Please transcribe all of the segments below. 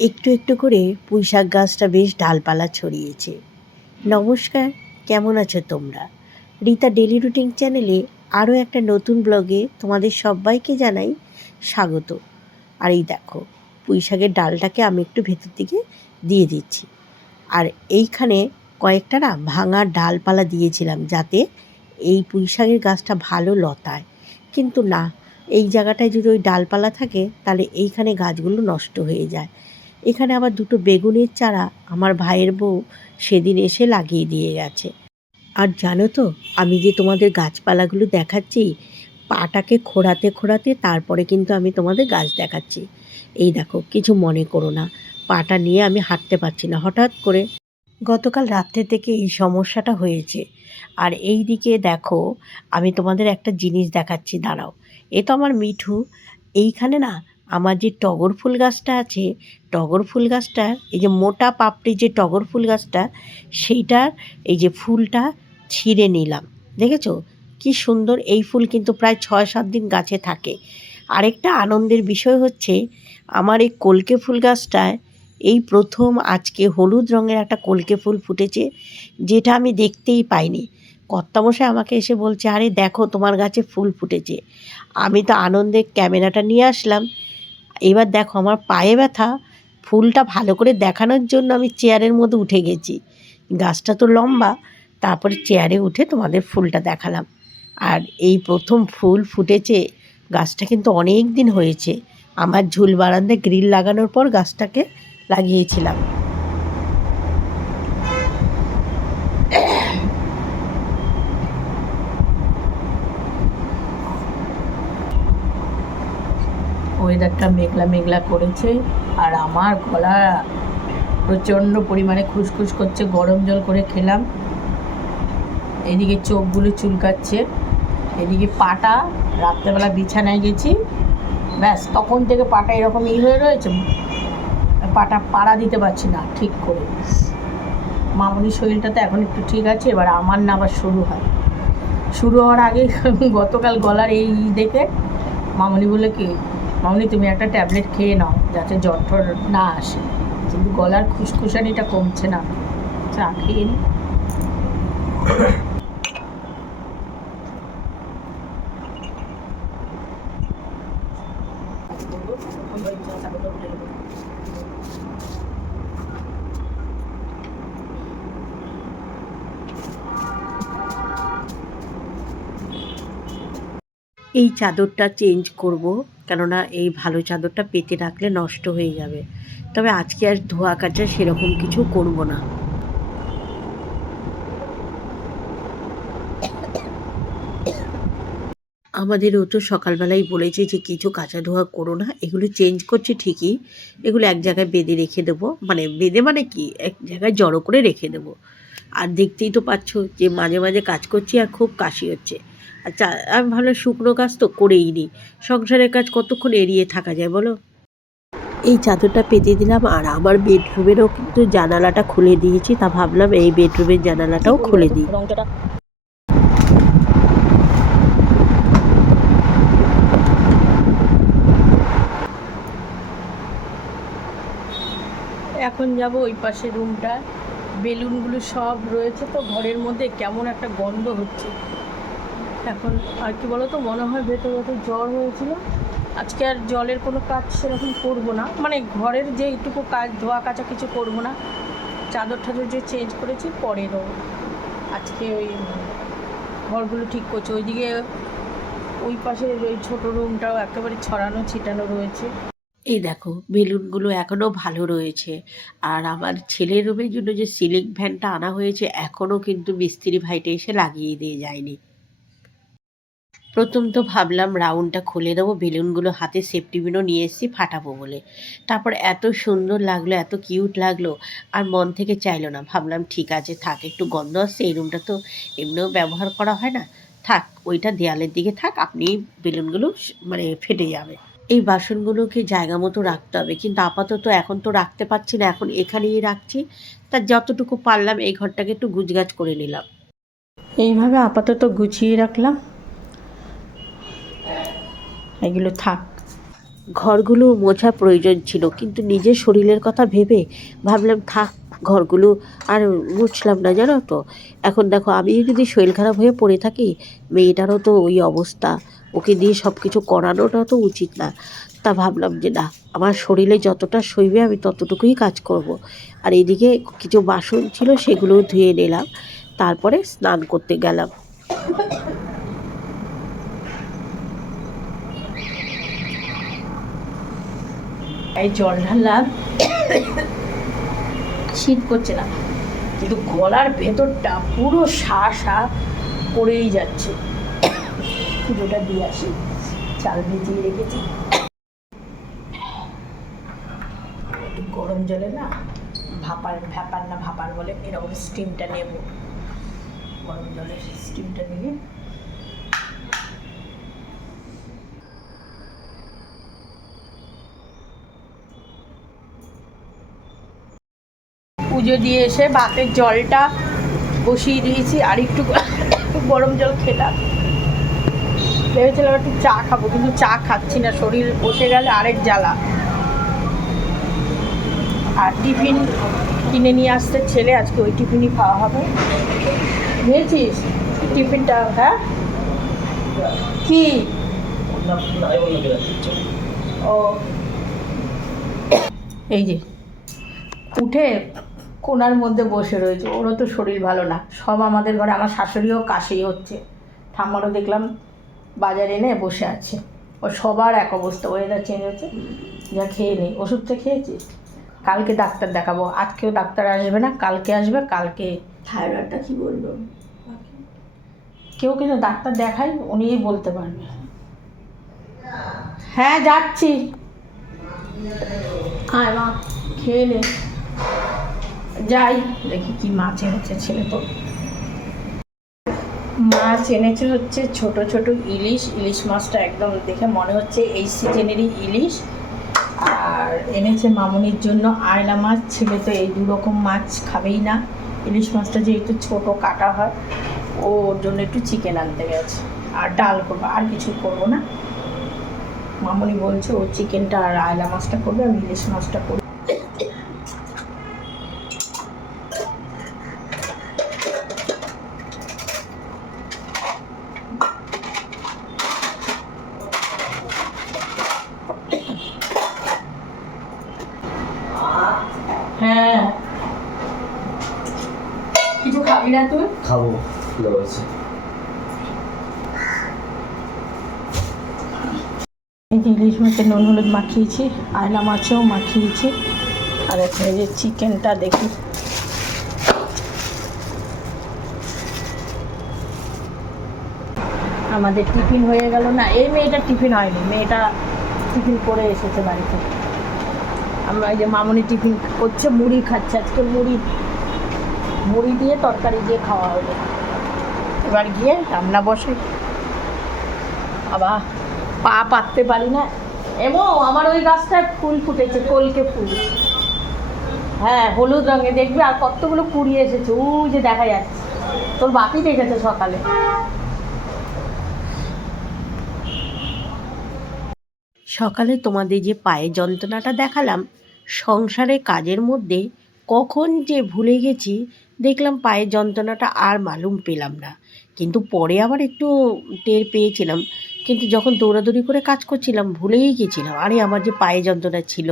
একটু একটু করে পুঁইশাক গাছটা বেশ ডালপালা ছড়িয়েছে। নমস্কার, কেমন আছো তোমরা? রীতা ডেলি রুটিন চ্যানেলে আরও একটা নতুন ব্লগে তোমাদের সবাইকে জানাই স্বাগত। আর এই দেখো, পুঁইশাকের ডালটাকে আমি একটু ভেতর দিকে দিয়ে দিচ্ছি। আর এইখানে কয়েকটা না ভাঙা ডালপালা দিয়েছিলাম যাতে এই পুঁইশাকের গাছটা ভালো লতায়। কিন্তু না, এই জায়গাটায় যদি ওই ডালপালা থাকে, তাহলে এইখানে গাছগুলো নষ্ট হয়ে যায়। এখানে আবার দুটো বেগুনের চারা আমার ভাইয়ের বউ সেদিন এসে লাগিয়ে দিয়ে গেছে। আর জানো তো, আমি যে তোমাদের গাছপালাগুলো দেখাচ্ছি, পাটাকে খোঁড়াতে খোঁড়াতে তারপরে কিন্তু আমি তোমাদের গাছ দেখাচ্ছি। এই দেখো, কিছু মনে করো না, পাটা নিয়ে আমি হাঁটতে পারছি না, হঠাৎ করে গতকাল রাত্রে থেকে এই সমস্যাটা হয়েছে। আর এই দিকে দেখো, আমি তোমাদের একটা জিনিস দেখাচ্ছি, দাঁড়াও। এ তো আমার মিঠু, এইখানে না আমার যে টগর ফুল গাছটা আছে, টগর ফুল গাছটার এই যে মোটা পাপড়ি যে টগর ফুল গাছটা, সেইটার এই যে ফুলটা ছিঁড়ে নিলাম। দেখেছ? কি সুন্দর এই ফুল কিন্তু প্রায় ছয় সাত দিন গাছে থাকে। আরেকটা আনন্দের বিষয় হচ্ছে, আমার এই কলকে ফুল গাছটায় এই প্রথম আজকে হলুদ রঙের একটা কলকে ফুল ফুটেছে, যেটা আমি দেখতেই পাইনি। কর্তামশাই আমাকে এসে বলছে, আরে দেখো তোমার গাছে ফুল ফুটেছে। আমি তো আনন্দে ক্যামেরাটা নিয়ে আসলাম এবার দেখো আমার পায়ে ব্যথা, ফুলটা ভালো করে দেখানোর জন্য আমি চেয়ারের মধ্যে উঠে গেছি। গাছটা তো লম্বা, তারপরে চেয়ারে উঠে তোমাদের ফুলটা দেখালাম। আর এই প্রথম ফুল ফুটেছে, গাছটা কিন্তু অনেক দিন হয়েছে। আমার ঝুল বারান্দায় গ্রিল লাগানোর পর গাছটাকে লাগিয়েছিলাম। ওয়েদারটা মেঘলা মেঘলা করেছে আর আমার গলা প্রচণ্ড পরিমাণে খুসখুস করছে, গরম জল করে খেলাম। এদিকে চোখগুলো চুলকাচ্ছে, এদিকে পাটা রাত্রেবেলা বিছানায় গেছি। ব্যাস, তখন থেকে পাটা এরকম ই হয়ে রয়েছে, পাটা পাড়া দিতে পারছি না ঠিক করে। মামনির শরীরটা তো এখন একটু ঠিক আছে, এবার আমার না আবার শুরু হয়। শুরু হওয়ার আগে গতকাল গলার এই দেখে মামনি বলে কি মামনি, তুমি একটা ট্যাবলেট খেয়ে নাও যাতে জ্বর ঠর না আসে। কিন্তু গলার খুসখুসানিটা কমছে না। চা খেয়ে নি। এই চাদরটা চেঞ্জ করব, কেননা এই ভালো চাদরটা পেতে রাখলে নষ্ট হয়ে যাবে। তবে আজকে আর ধোয়া কাচা সেরকম কিছু করব না। আমাদেরও তো সকালবেলাই বলেছে যে, কিছু কাঁচা ধোয়া করো না, এগুলো চেঞ্জ করছে ঠিকই, এগুলো এক জায়গায় বেঁধে রেখে দেবো। মানে বেঁধে মানে কি? এক জায়গায় জড়ো করে রেখে দেবো। আর দেখতেই তো পাচ্ছ যে, মাঝে মাঝে কাজ করছি আর খুব কাশি হচ্ছে। আচ্ছা আমি ভালো শুকনো কাজ তো করেই নিই সংসারের কাজ কতক্ষণ এড়িয়ে থাকা যায় বলো? এই চাদরটা পেতে দিলাম আর আমার বেডরুমেরও কিন্তু জানালাটা খুলে দিয়েছি তা ভাবলাম এই বেডরুমের জানালাটাও খুলে দিই। এখন যাব ওই পাশে রুমটা বেলুনগুলো সব রয়েছে তো ঘরের মধ্যে কেমন একটা গন্ধ হচ্ছে। এখন আর কি বলো তো মনে হয় ভেতর ভেতর জ্বর হয়েছিল। আজকে আর জলের কোনো কাজ সেরকম করব না। মানে ঘরের যে এইটুকু কাজ, ধোয়া কাচা কিছু করব না। চাদর টাদর যে চেঞ্জ করেছি, পরে আজকে ওই ঘরগুলো ঠিক করছে। ওইদিকে ওই পাশের ওই ছোটো রুমটাও একেবারে ছড়ানো, ছিটানো রয়েছে। এই দেখো, বেলুনগুলো এখনও ভালো রয়েছে। আর আমার ছেলের রুমের জন্য যে সিলিং ফ্যানটা আনা হয়েছে এখনও কিন্তু মিস্ত্রি ভাইটা এসে লাগিয়ে দিয়ে যায়নি। প্রথম তো ভাবলাম রাউন্ডটা খুলে দেবো বেলুনগুলো হাতে সেফটি বিনও নিয়ে এসেছি, ফাটাবো বলে। তারপর এত সুন্দর লাগল, এত কিউট লাগল, আর মন থেকে চাইলো না। ভাবলাম ঠিক আছে, থাক, একটু গন্ধ আসছে, এই রুমটা তো এমনিও ব্যবহার করা হয় না। থাক, ওইটা দেয়ালের দিকে থাক আপনি বেলুনগুলো মানে ফেটে যাবে। এই বাসনগুলোকে জায়গা মতো রাখতে হবে, কিন্তু আপাতত এখন তো রাখতে পারছি না, এখন এখানেই রাখছি। তা যতটুকু পারলাম, এই ঘরটাকে একটু গুজগাছ করে নিলাম। এইভাবে আপাতত গুছিয়ে রাখলাম। এগুলো থাক। ঘরগুলো মোছা প্রয়োজন ছিল, কিন্তু নিজের শরীরের কথা ভেবে ভাবলাম, থাক, ঘরগুলো আর মুছলাম না, জানো তো। এখন দেখো আমি যদি শরীর খারাপ হয়ে পড়ে থাকি, মেয়েটারও তো ওই অবস্থা। ওকে দিয়ে সব কিছু করানোটা তো উচিত না। তা ভাবলাম যে, না, আমার শরীরে যতটা সইবে, আমি ততটুকুই কাজ করব। আর এদিকে কিছু বাসন ছিল, সেগুলোও ধুয়ে নিলাম। তারপরে স্নান করতে গেলাম। এই জল ঢাললাম। শীত করছে না। কিন্তু গলার ভেতরটা পুরো সা সা পড়েই যাচ্ছে। পুজোটা দিয়ে আসি। চাল ভিজিয়ে রেখেছি। একটু গরম জলে না ভাপার ভ্যাপার না ভাপার বলে এরকম স্টিমটা নেব। গরম জলের স্টিমটা নিয়ে পুজো দিয়ে এসে ভাতের জলটা বসিয়ে দিয়েছি, আর একটু গরম জল খেলাম। ভেবেছিলাম একটু চা খাব, কিন্তু চা খাচ্ছি না, শরীর বসে গেলে আরেক জ্বালা। আর টিফিন কিনে নিয়ে আসতে ছেলে, আজকে ওই টিফিনই খাওয়া হবে। নিয়েছিস টিফিনটা হ্যাঁ? কি? ও। এই যে, উঠে কোনার মধ্যে বসে রয়েছে। ওরও তো শরীর ভালো না। সব আমাদের ঘরে আমার শাশুড়িও কাশি হচ্ছে। ঠাম্মারও দেখলাম বাজারে এনে বসে আছে। ও সবার এক অবস্থা ওয়েদার চেঞ্জ হচ্ছে। যা খেয়ে নেই। ওষুধটা খেয়েছিস কালকে ডাক্তার দেখাবো। আজকেও ডাক্তার আসবে না কালকে আসবে কালকে থাইরয়েডটা কি বলল? কেউ কিন্তু ডাক্তার দেখাই উনিই বলতে পারবে। হ্যাঁ যাচ্ছি। আয় মা খেয়ে নে। যাই, দেখি কি মাছ এনেছে ছেলে তো। মাছ এনেছে হচ্ছে ছোট ছোট ইলিশ। ইলিশ মাছটা একদম দেখে মনে হচ্ছে এই সিজনেরই ইলিশ। আর এনেছে মামনির জন্য আয়লা মাছ। ছেলে তো এই দু রকম মাছ খাবেই না। ইলিশ মাছটা যেহেতু ছোট, কাটা হয়, ওর জন্য একটু চিকেন আনতে গেছে। আর ডাল করব, আর কিছু করব না। মামনি বলছে, ও চিকেনটা আর আয়লা মাছটা করবে, আমি ইলিশ মাছটা করব হ্যাঁ কিছু খাবি না তুই খাব খিদে পাচ্ছে এই যে নুন, হলুদ মাখিয়েছি আয়লা মাছেও মাখিয়েছি। আর এখানে যে চিকেনটা দেখি। আমাদের টিফিন হয়ে গেল না, এই মেয়েটার টিফিন হয়নি, মেয়েটা টিফিন করে এসেছে বাড়িতে। আমরা এই যে মামনি টিফিন করছে, মুড়ি খাচ্ছে, আজকে মুড়ি মুড়ি দিয়ে তরকারি দিয়ে খাওয়া হবে। এবার গিয়ে রান্না বসে আবার পা পাততে পারি না এমো আমার ওই গাছটায় ফুল ফুটেছে, কলকে ফুল। হ্যাঁ হলুদ রঙে দেখবি আর কতগুলো কুড়ি এসেছে, ওই যে দেখা যাচ্ছে। তোর বাপি দেখেছে সকালে? সকালে তোমাদের যে পায়ে যন্ত্রণাটা দেখালাম, সংসারে কাজের মধ্যে কখন যে ভুলে গেছি, দেখলাম পায়ের যন্ত্রণাটা আর মালুম পেলাম না। কিন্তু পরে আবার একটু টের পেয়েছিলাম কিন্তু যখন দৌড়াদৌড়ি করে কাজ করছিলাম, ভুলেই গেছিলাম। আরে, আমার যে পায়ে যন্ত্রণা ছিল।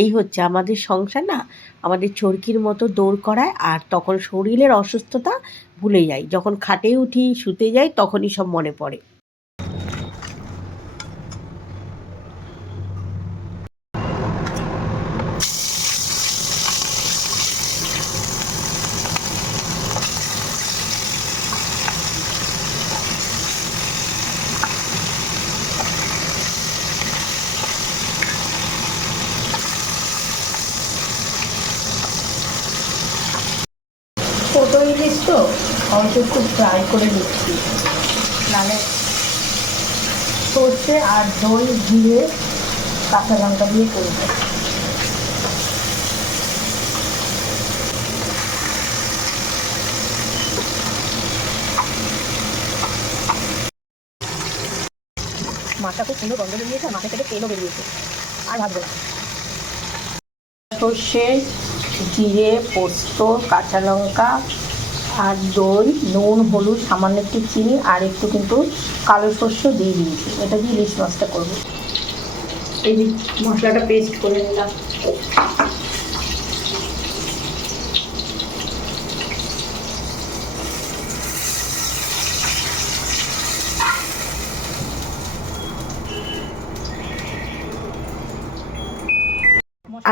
এই হচ্ছে আমাদের সংসার না, আমাদের চরকির মতো দৌড় করায় আর তখন শরীরের অসুস্থতা ভুলে যাই। যখন খাটে উঠি, শুতে যাই, তখনই সব মনে পড়ে ছোটো ইলিশ তো অল্প একটু ফ্রাই করে নিচ্ছি। নাহলে সর্ষে আর দই দিয়ে কাঁচা লঙ্কা দিয়ে করব। মাথা মাছটা খুব সুন্দর গন্ধ বেরিয়েছে আর মাছের থেকে তেলও বেরিয়েছে। আর ভাববো সর্ষে, জিরে, পোস্ত, কাঁচা লঙ্কা আর দই নুন, হলুদ, সামান্য একটু চিনি আর একটু কিন্তু কালো শস্য দিয়ে দিয়েছি। এটা দিয়ে ইলিশ মাছটা করব। এই মশলাটা পেস্ট করে নিলাম।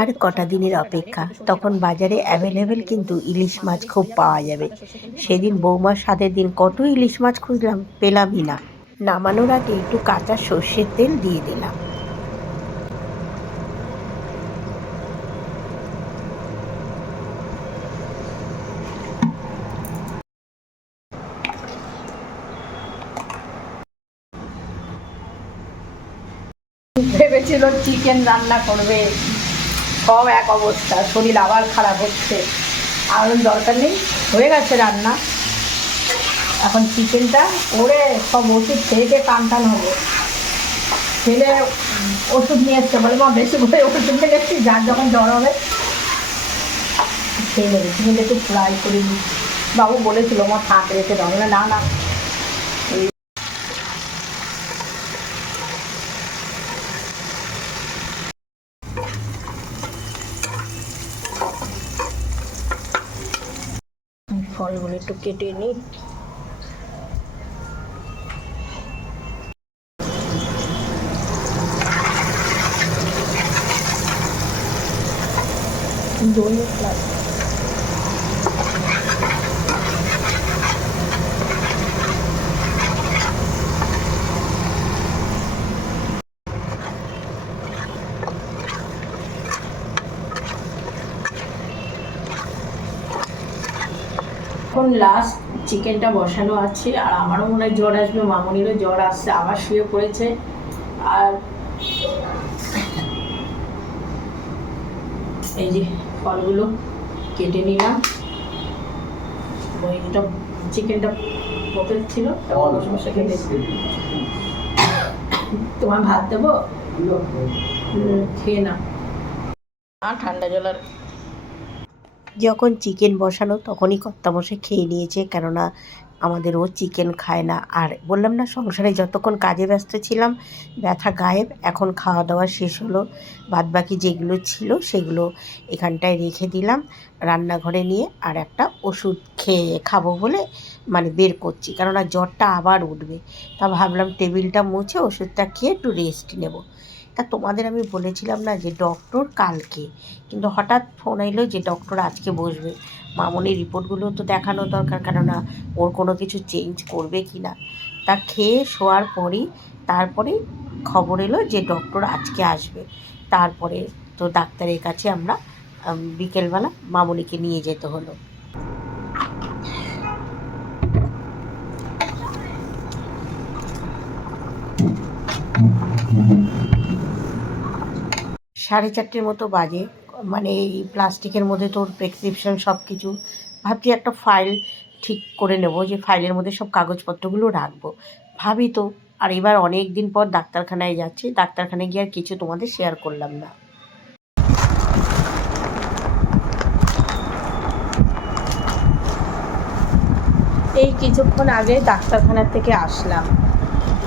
আর কটা দিনের অপেক্ষা। তখন বাজারে অ্যাভেলেবেল কিন্তু ইলিশ মাছ খুব পাওয়া যাবে। সেদিন বৌমার সাথে দিন কত ইলিশ মাছ খুঁজলাম, পেলামই না। নামানোর আগে একটু কাঁচা সর্ষের তেল দিয়ে দিলাম। ভেবেছিল চিকেন রান্না করবে। সব এক অবস্থা, শরীর আবার খারাপ হচ্ছে। আর দরকার নেই, হয়ে গেছে রান্না। এখন চিকেনটা করে সব ওষুধ খেয়ে টান টান হবে। ছেলে ওষুধ নিয়ে এসছে বলে, মা, বেশি করে ওষুধ নিয়ে এসছি যার যখন জ্বর হবে, খেয়ে নেবে। চিকেনটা একটু ফ্রাই করে বাবু বলেছিল আমার থাক, রেখে দাও। না না ফলগুলো একটু কেটে নিই দই এখন লাস্ট চিকেনটা বসানো আছে আর আমারও মনে হয় জ্বর আসবে মামনিরও জ্বর আসছে আবার শুয়ে পড়েছে। আর এই যে ফলগুলো কেটে নিলাম। ওইটা চিকেনটা পথে ছিল তোমার ভাত দেবো? খেয়ে না আর ঠান্ডা জল আর যখন চিকেন বসানো তখনই কর্তা কর্তামশাই খেয়ে নিয়েছে, কেননা আমাদের ও চিকেন খায় না। আর বললাম না, সংসারে যতক্ষণ কাজে ব্যস্ত ছিলাম, ব্যথা গায়েব, এখন খাওয়া দাওয়া শেষ হলো। বাদ বাকি যেগুলো ছিল সেগুলো এখানটায় রেখে দিলাম রান্নাঘরে নিয়ে, আর একটা ওষুধ খেয়ে খাব বলে মানে বের করছি, কেননা জ্বরটা আবার উঠবে। তা ভাবলাম টেবিলটা মুছে ওষুধটা খেয়ে একটু রেস্ট নেব। তা তোমাদের আমি বলেছিলাম না যে ডক্টর কালকে। কিন্তু হঠাৎ ফোন এলো যে ডক্টর আজকে বসবে। মামনির রিপোর্টগুলো তো দেখানো দরকার, কেননা ওর কোনো কিছু চেঞ্জ করবে কি না। তা খেয়ে শোয়ার পরেই, তারপরে খবর এলো যে ডক্টর আজকে আসবে। তারপরে তো ডাক্তারের কাছে আমরা বিকেলবেলা মামনিকে নিয়ে যেতে হলো। সাড়ে চারটের মতো বাজে মানে এই প্লাস্টিকের মধ্যে তোর প্রেসক্রিপশন সব কিছু ভাবছি একটা ফাইল ঠিক করে নেব, যে ফাইলের মধ্যে সব কাগজপত্রগুলো রাখব। ভাবি তো, আর এবার অনেক দিন পর ডাক্তারখানায় যাচ্ছি, ডাক্তারখানায় গিয়ে আর কিছু তোমাদের শেয়ার করলাম না। এই কিছুক্ষণ আগে ডাক্তারখানার থেকে আসলাম।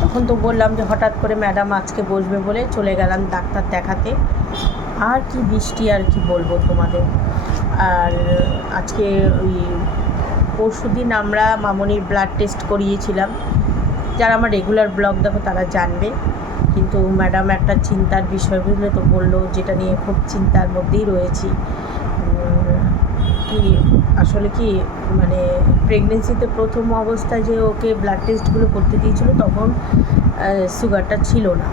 তখন তো বললাম যে হঠাৎ করে ম্যাডাম আজকে বসবে বলে চলে গেলাম ডাক্তার দেখাতে। আর কি বৃষ্টি আর কি বলব তোমাদের? আর আজকে ওই পরশু দিন আমরা মামনির ব্লাড টেস্ট করিয়েছিলাম। যারা আমার রেগুলার ব্লগ দেখো তারা জানবে। কিন্তু ম্যাডাম একটা চিন্তার বিষয় বুঝলে তো বলল, যেটা নিয়ে খুব চিন্তার মধ্যেই রয়েছি। কি আসলে কি মানে প্রেগনেন্সিতে প্রথম অবস্থায় যে ওকে ব্লাড টেস্টগুলো করতে দিয়েছিল, তখন সুগারটা ছিল না।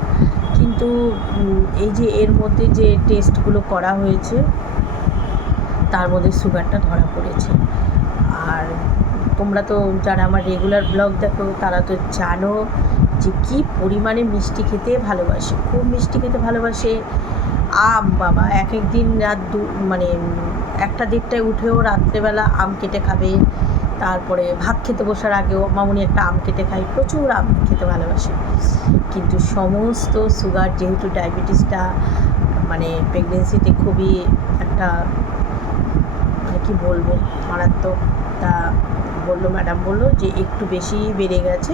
কিন্তু এই যে এর মধ্যে যে টেস্টগুলো করা হয়েছে, তার মধ্যে সুগারটা ধরা পড়েছে। আর তোমরা তো যারা আমার রেগুলার ব্লগ দেখো, তারা তো জানো যে কী পরিমাণে মিষ্টি খেতে ভালোবাসে, খুব মিষ্টি খেতে ভালোবাসে। আম বাবা এক এক দিন রাত দু মানে একটা দেড়টায় উঠেও রাত্রেবেলা আম কেটে খাবে। তারপরে ভাত খেতে বসার আগেও মামুনি একটা আম কেটে খাই, প্রচুর আম খেতে ভালোবাসে। কিন্তু সমস্ত সুগার, যেহেতু ডায়াবেটিসটা মানে প্রেগনেন্সিতে খুবই একটা মানে কি বলব, মারাত্মক তা বলল ম্যাডাম বলল যে একটু বেশি বেড়ে গেছে,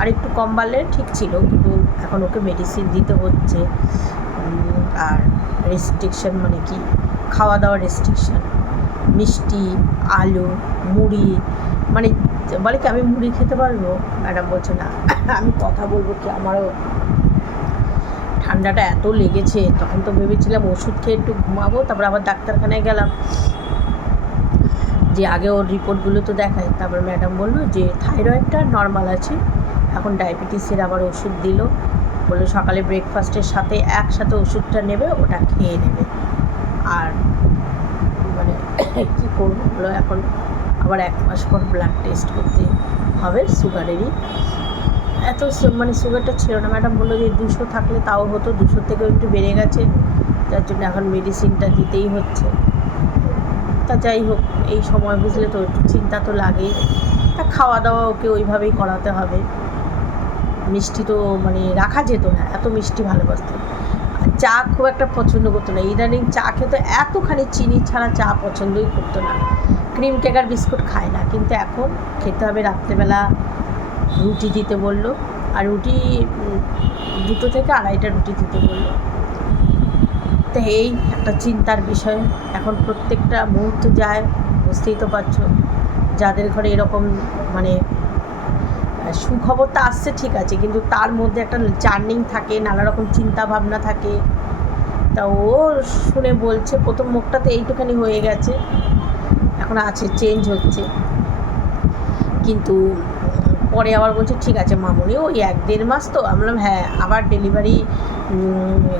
আর একটু কম বাড়লে ঠিক ছিল, কিন্তু এখন ওকে মেডিসিন দিতে হচ্ছে। আর রেস্ট্রিকশন মানে কি খাওয়া দাওয়ার রেস্ট্রিকশন মিষ্টি, আলু, মুড়ি মানে বলে কি আমি মুড়ি খেতে পারব? ম্যাডাম বলছে, না। আমি কথা বলব কি আমারও ঠান্ডাটা এত লেগেছে, তখন তো ভেবেছিলাম ওষুধ খেয়ে একটু ঘুমাবো, তারপর আবার ডাক্তারখানায় গেলাম। যে আগে ওর রিপোর্টগুলো তো দেখায়, তারপর ম্যাডাম বলল যে থাইরয়েডটা নর্মাল আছে, এখন ডায়াবেটিসের আবার ওষুধ দিল। বলল সকালে ব্রেকফাস্টের সাথে একসাথে ওষুধটা নেবে, ওটা খেয়ে নেবে। আর কী করব? বলো, এখন আবার এক মাস পর ব্লাড টেস্ট করতে হবে সুগারেরই এত মানে সুগারটা ছিল না। ম্যাডাম বলল যে দুশো থাকলে তাও হতো দুশোর থেকেও একটু বেড়ে গেছে। যার জন্য এখন মেডিসিনটা দিতেই হচ্ছে। তা যাই হোক, এই সময় বুঝলে তো একটু চিন্তা তো লাগেই। তা খাওয়া দাওয়া ওকে ওইভাবেই করাতে হবে। মিষ্টি তো মানে রাখা যেত না, এত মিষ্টি ভালোবাসতো। চা খুব একটা পছন্দ করতো না। ইদানিং চা খেতে এতখানি চিনি ছাড়া চা পছন্দই করতো না। ক্রিম কেক আর বিস্কুট খায় না, কিন্তু এখন খেতে হবে রাত্রেবেলা রুটি দিতে বলল, আর রুটি দুটো থেকে আড়াইটা রুটি দিতে বলল। তো এই একটা চিন্তার বিষয়। এখন প্রত্যেকটা মুহূর্ত যায়, বুঝতেই তো পারছ। যাদের ঘরে এরকম মানে আহ, সুখবর তো আসছে ঠিক আছে কিন্তু তার মধ্যে একটা জার্নিং থাকে নানা রকম চিন্তা ভাবনা থাকে। তা ও শুনে বলছে প্রথম মুখটা তো এইটুখানি হয়ে গেছে এখন আছে চেঞ্জ হচ্ছে। কিন্তু পরে আবার বলছে ঠিক আছে মামুনি ওই এক দেড় মাস তো। আমি বললাম হ্যাঁ আবার ডেলিভারি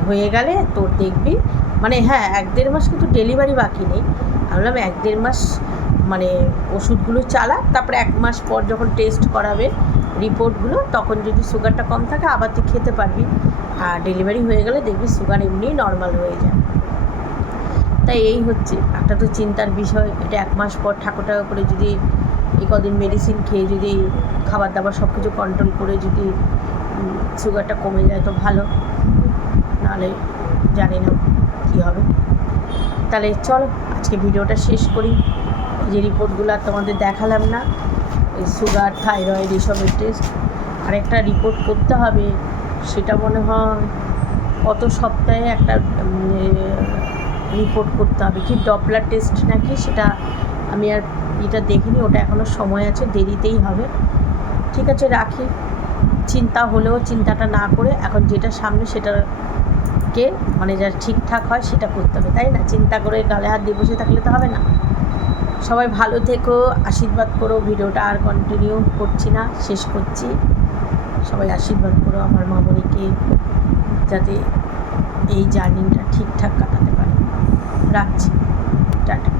হয়ে গেলে তোর দেখবি। মানে হ্যাঁ এক দেড় মাস কিন্তু ডেলিভারি বাকি নেই। আমি বললাম এক দেড় মাস মানে ওষুধগুলো চালা তারপরে এক মাস পর যখন টেস্ট করাবে রিপোর্টগুলো তখন যদি সুগারটা কম থাকে, আবার তুই খেতে পারবি। আর ডেলিভারি হয়ে গেলে দেখবি সুগার এমনিই নর্মাল হয়ে যায়। তাই এই হচ্ছে। একটা তো চিন্তার বিষয়, এটা এক মাস পর ঠাকুর ঠাকুর করে যদি এই কদিন মেডিসিন খেয়ে যদি খাবার দাবার সব কিছু কন্ট্রোল করে যদি সুগারটা কমে যায় তো ভালো। নাহলে জানি না কী হবে। তাহলে চলো, আজকে ভিডিওটা শেষ করি। যে রিপোর্টগুলো আর তোমাদের দেখালাম না। সুগার থাইরয়েড এসবের টেস্ট আরেকটা রিপোর্ট করতে হবে, সেটা মনে হয় কত সপ্তাহে একটা রিপোর্ট করতে হবে। কি ডপলার টেস্ট নাকি, সেটা আমি আর এটা দেখিনি, ওটা এখনও সময় আছে, দেরিতেই হবে। ঠিক আছে, রাখি। চিন্তা হলেও চিন্তাটা না করে এখন যেটা সামনে সেটাকে মানে যা ঠিকঠাক হয় সেটা করতে হবে, তাই না? চিন্তা করে গালে হাত দিয়ে বসে থাকলে তো হবে না। সবাই ভালো থেকো, আশীর্বাদ করো, ভিডিওটা আর কন্টিনিউ করছি না, শেষ করছি। সবাই আশীর্বাদ করো আমার মামনিকে, যাতে এই জার্নিটা ঠিকঠাক কাটাতে পারে। রাখছি। টাটা।